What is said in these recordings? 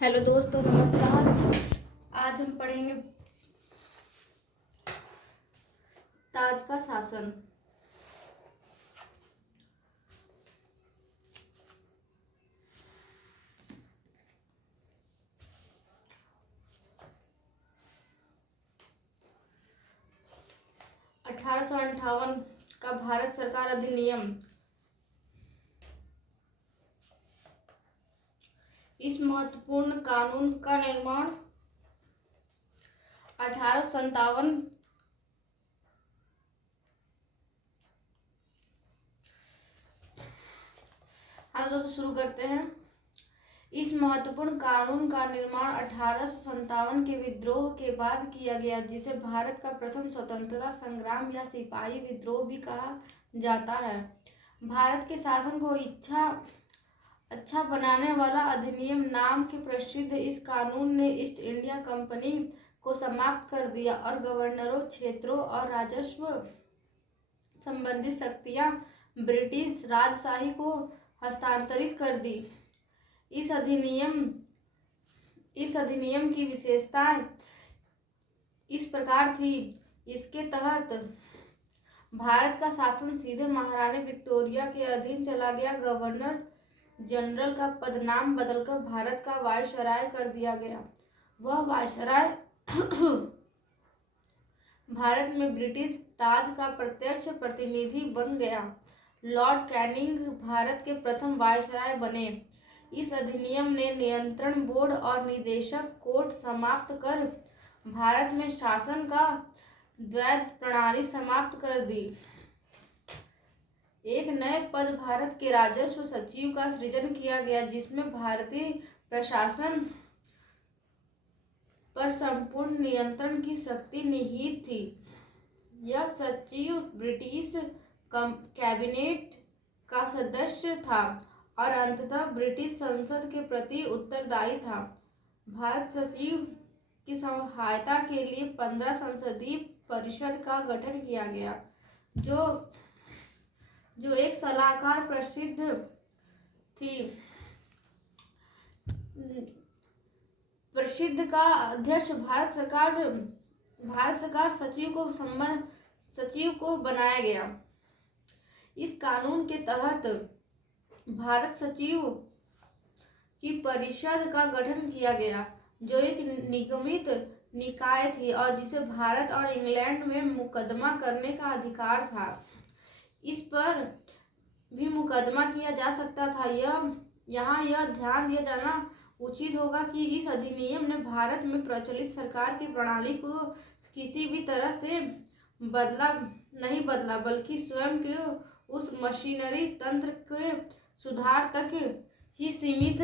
Hello दोस्तों, नमस्कार। आज हम पढ़ेंगे ताज का शासन। अठारह सौ अंठावन का भारत सरकार अधिनियम इस महत्वपूर्ण कानून का निर्माण 1857 हाँ दोस्तों, शुरू करते हैं। इस महत्वपूर्ण कानून का निर्माण 1857 के विद्रोह के बाद किया गया, जिसे भारत का प्रथम स्वतंत्रता संग्राम या सिपाही विद्रोह भी कहा जाता है। भारत के शासन को अच्छा बनाने वाला अधिनियम नाम के प्रसिद्ध इस कानून ने ईस्ट इंडिया कंपनी को समाप्त कर दिया और गवर्नरों, क्षेत्रों और राजस्व संबंधी शक्तियां ब्रिटिश राजशाही को हस्तांतरित कर दी। इस अधिनियम की विशेषताएं इस प्रकार थी। इसके तहत भारत का शासन सीधे महारानी विक्टोरिया के अधीन चला गया। गवर्नर जनरल का पदनाम बदलकर भारत का वायसराय कर दिया गया। वह वायसराय भारत में ब्रिटिश ताज का प्रत्यक्ष प्रतिनिधि बन गया। लॉर्ड कैनिंग भारत के प्रथम वायसराय बने। इस अधिनियम ने नियंत्रण बोर्ड और निदेशक कोर्ट समाप्त कर भारत में शासन का द्वैध प्रणाली समाप्त कर दी। एक नए पद भारत के राजस्व सचिव का सृजन किया गया, जिसमें भारतीय प्रशासन पर संपूर्ण नियंत्रण की शक्ति निहित थी। यह सचिव ब्रिटिश कैबिनेट का सदस्य था और अंततः ब्रिटिश संसद के प्रति उत्तरदायी था। भारत सचिव की सहायता के लिए 15 संसदीय परिषद का गठन किया गया, जो एक सलाहकार प्रसिद्ध थी। परिषद का अध्यक्ष भारत सरकार सचिव को बनाया गया। इस कानून के तहत भारत सचिव की परिषद का गठन किया गया, जो एक निगमित निकाय थी और जिसे भारत और इंग्लैंड में मुकदमा करने का अधिकार था। इस पर भी मुकदमा किया जा सकता था। यहाँ यह ध्यान दिया जाना उचित होगा कि इस अधिनियम ने भारत में प्रचलित सरकार की प्रणाली को किसी भी तरह से नहीं बदला, बल्कि स्वयं के उस मशीनरी तंत्र के सुधार तक ही सीमित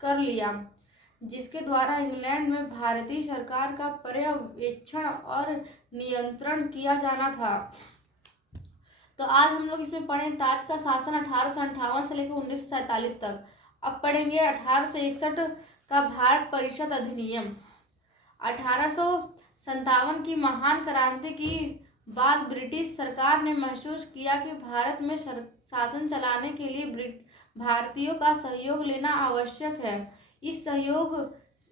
कर लिया, जिसके द्वारा इंग्लैंड में भारतीय सरकार का पर्यवेक्षण और नियंत्रण किया जाना था। तो आज हम लोग इसमें पढ़े ताज का शासन 1858 से लेकर 1947 तक। अब पढ़ेंगे 1861 का भारत परिषद अधिनियम। 1857 की महान क्रांति की बाद ब्रिटिश सरकार ने महसूस किया कि भारत में शासन चलाने के लिए भारतीयों का सहयोग लेना आवश्यक है। इस सहयोग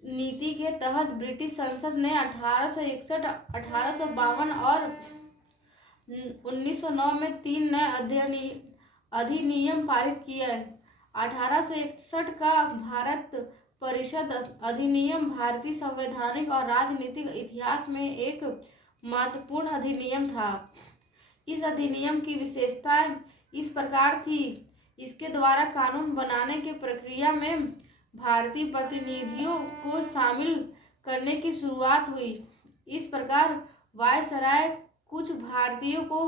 नीति के तहत ब्रिटिश संसद ने 1861, 1852 और 1909 में 3 नए अधिनियम पारित किए। 1861 का भारत परिषद अधिनियम भारतीय संवैधानिक और राजनीतिक इतिहास में एक महत्वपूर्ण अधिनियम था। इस अधिनियम की विशेषताएं इस प्रकार थी। इसके द्वारा कानून बनाने की प्रक्रिया में भारतीय प्रतिनिधियों को शामिल करने की शुरुआत हुई। इस प्रकार वायसराय कुछ भारतीयों को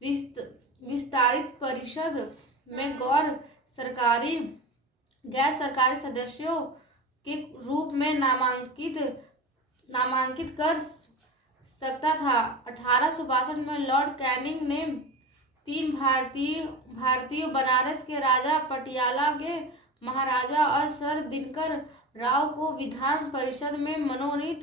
विस्तारित परिषद में गैर सरकारी सदस्यों के रूप में नामांकित कर सकता था। 1862 में लॉर्ड कैनिंग ने 3 भारतीयों बनारस के राजा, पटियाला के महाराजा और सर दिनकर राव को विधान परिषद में मनोनीत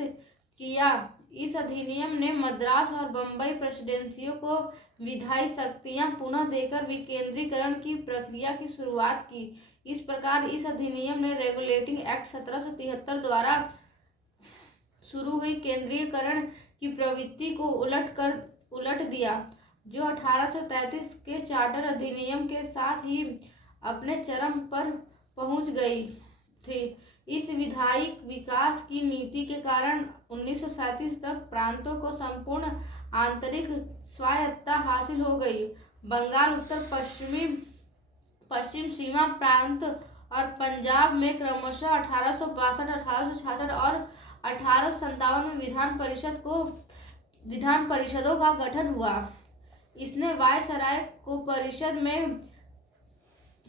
किया। इस अधिनियम ने मद्रास और बम्बई प्रेसिडेंसियों को विधायी शक्तियां पुनः देकर विकेंद्रीकरण की प्रक्रिया की शुरुआत की। इस प्रकार इस अधिनियम ने रेगुलेटिंग एक्ट 1773 द्वारा शुरू हुई केंद्रीयकरण की प्रवृत्ति को उलट दिया, जो 1833 के चार्टर अधिनियम के साथ ही अपने चरम पर पहुंच गई थी। इस विधायी विकास की नीति के कारण 1937 तक प्रांतों को संपूर्ण आंतरिक स्वायत्तता हासिल हो गई। बंगाल, उत्तर पश्चिम सीमा प्रांत और पंजाब में क्रमशः 1862, 1866 और 1857 में विधान परिषदों का गठन हुआ। इसने वायसराय को परिषद में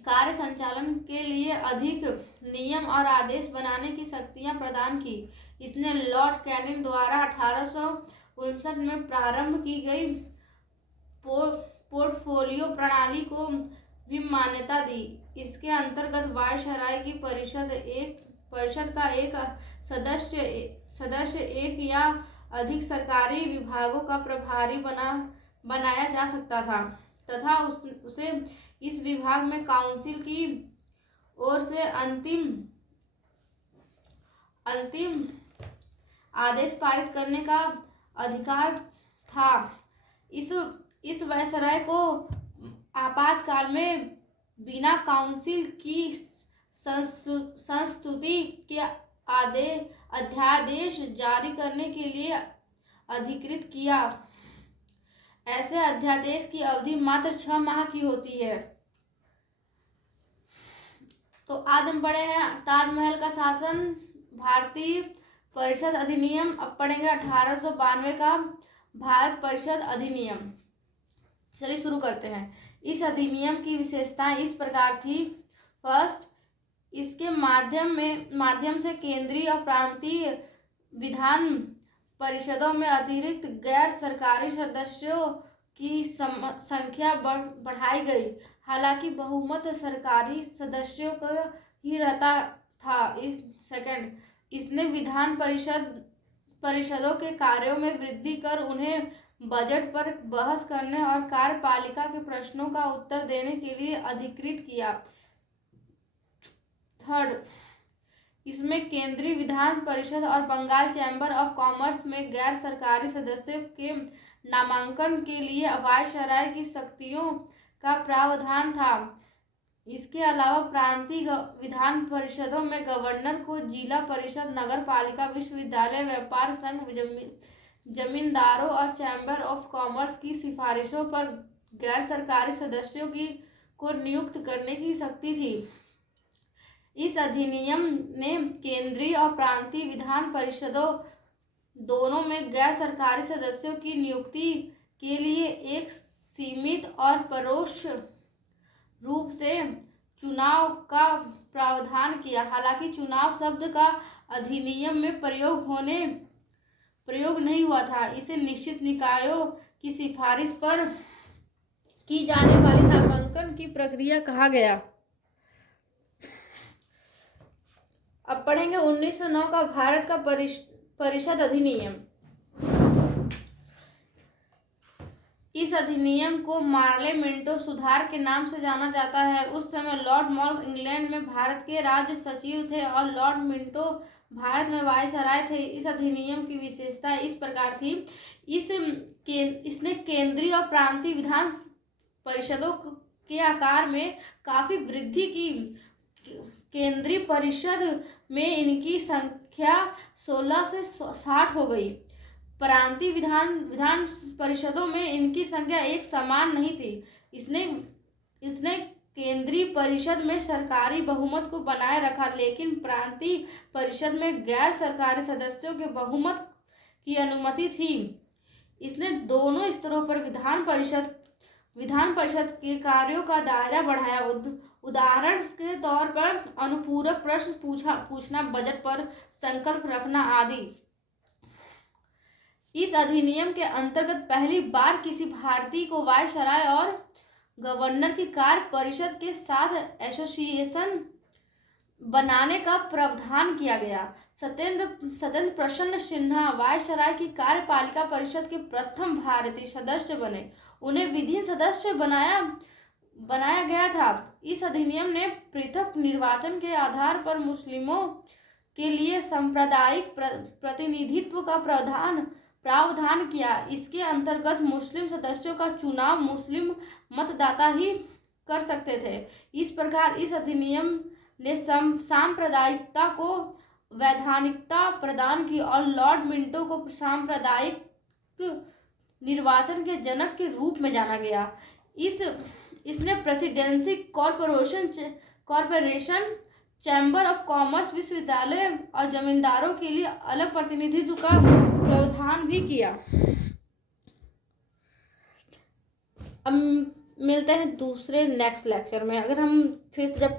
कार्य संचालन के लिए अधिक नियम और आदेश बनाने की शक्तियां प्रदान की। इसने लॉर्ड कैनिंग द्वारा 1859 में प्रारंभ की गई पोर्टफोलियो प्रणाली को भी मान्यता दी। इसके अंतर्गत वायसराय की परिषद का एक सदस्य एक या अधिक सरकारी विभागों का प्रभारी बनाया जा सकता था तथा उसे इस विभाग में काउंसिल की ओर से अंतिम आदेश पारित करने का अधिकार था। इस वायसराय को आपातकाल में बिना काउंसिल की संस्तुति के अध्यादेश जारी करने के लिए अधिकृत किया। ऐसे अध्यादेश की अवधि मात्र 6 माह की होती है। तो आज हम पढ़े हैं ताजमहल का शासन, भारतीय परिषद अधिनियम। अब पढ़ेंगे 1892 का भारत परिषद अधिनियम। चलिए शुरू करते हैं। इस अधिनियम की विशेषताएं इस प्रकार थी। फर्स्ट, इसके माध्यम से केंद्रीय और प्रांतीय विधान परिषदों में अतिरिक्त गैर सरकारी सदस्यों की संख्या बढ़ाई गई। हालांकि बहुमत सरकारी सदस्यों का ही रहता था। सेकंड, इसने विधान परिषदों के कार्यों में वृद्धि कर उन्हें बजट पर बहस करने और कार्यपालिका के प्रश्नों का उत्तर देने के लिए अधिकृत किया। थर्ड, इसमें केंद्रीय विधान परिषद और बंगाल चैम्बर ऑफ कॉमर्स में गैर सरकारी सदस्यों के नामांकन के लिए वायसराय की शक्तियों का प्रावधान था। इसके अलावा प्रांतीय विधान परिषदों में गवर्नर को जिला परिषद, नगर पालिका, विश्वविद्यालय, व्यापार संघ, जमींदारों और चैम्बर ऑफ कॉमर्स की सिफारिशों पर गैर सरकारी सदस्यों को नियुक्त करने की शक्ति थी। इस अधिनियम ने केंद्रीय और प्रांतीय विधान परिषदों दोनों में गैर सरकारी सदस्यों की नियुक्ति के लिए एक सीमित और परोक्ष रूप से चुनाव का प्रावधान किया। हालांकि चुनाव शब्द का अधिनियम में प्रयोग नहीं हुआ था। इसे निश्चित निकायों की सिफारिश पर की जाने वाली नामांकन की प्रक्रिया कहा गया। अब पढ़ेंगे 1909 का भारत का परिषद अधिनियम। इस अधिनियम को मार्ले मिंटो सुधार के नाम से जाना जाता है। उस समय लॉर्ड मॉर्ग इंग्लैंड में भारत के राज्य सचिव थे और लॉर्ड मिंटो भारत में वायसराय थे। इस अधिनियम की विशेषता इस प्रकार थी। इसने केंद्रीय और प्रांतीय विधान परिषदों के आकार में काफी वृद्धि की। केंद्रीय परिषद में इनकी संख्या 16 से 60 हो गई। प्रांतीय विधान परिषदों में इनकी संख्या एक समान नहीं थी। इसने केंद्रीय परिषद में सरकारी बहुमत को बनाए रखा, लेकिन प्रांतीय परिषद में गैर सरकारी सदस्यों के बहुमत की अनुमति थी। इसने दोनों स्तरों पर विधान परिषद के कार्यों का दायरा बढ़ाया। उदाहरण के तौर पर अनुपूरक प्रश्न पूछना, बजट पर संकल्प रखना आदि। इस अधिनियम के अंतर्गत पहली बार किसी भारतीय को वायसराय और गवर्नर की कार्य परिषद के साथ एसोसिएशन बनाने का प्रावधान किया गया। सत्येंद्र प्रसन्न सिन्हा वायसराय की कार्यपालिका परिषद के प्रथम भारतीय सदस्य बने। उन्हें विधि सदस्य बनाया गया था। इस अधिनियम ने पृथक निर्वाचन के आधार पर मुस्लिमों के लिए सांप्रदायिक प्रतिनिधित्व का प्रावधान किया। इसके अंतर्गत मुस्लिम सदस्यों का चुनाव मुस्लिम मतदाता ही कर सकते थे। इस प्रकार इस अधिनियम ने सांप्रदायिकता को वैधानिकता प्रदान की और लॉर्ड मिंटो को सांप्रदायिक निर्वाचन के जनक के रूप में जाना गया। इसने presidency corporation, chamber of commerce, विश्वविद्यालय और जमींदारों के लिए अलग प्रतिनिधित्व का प्रावधान भी किया। अब मिलते हैं दूसरे नेक्स्ट लेक्चर में। अगर हम फिर से जब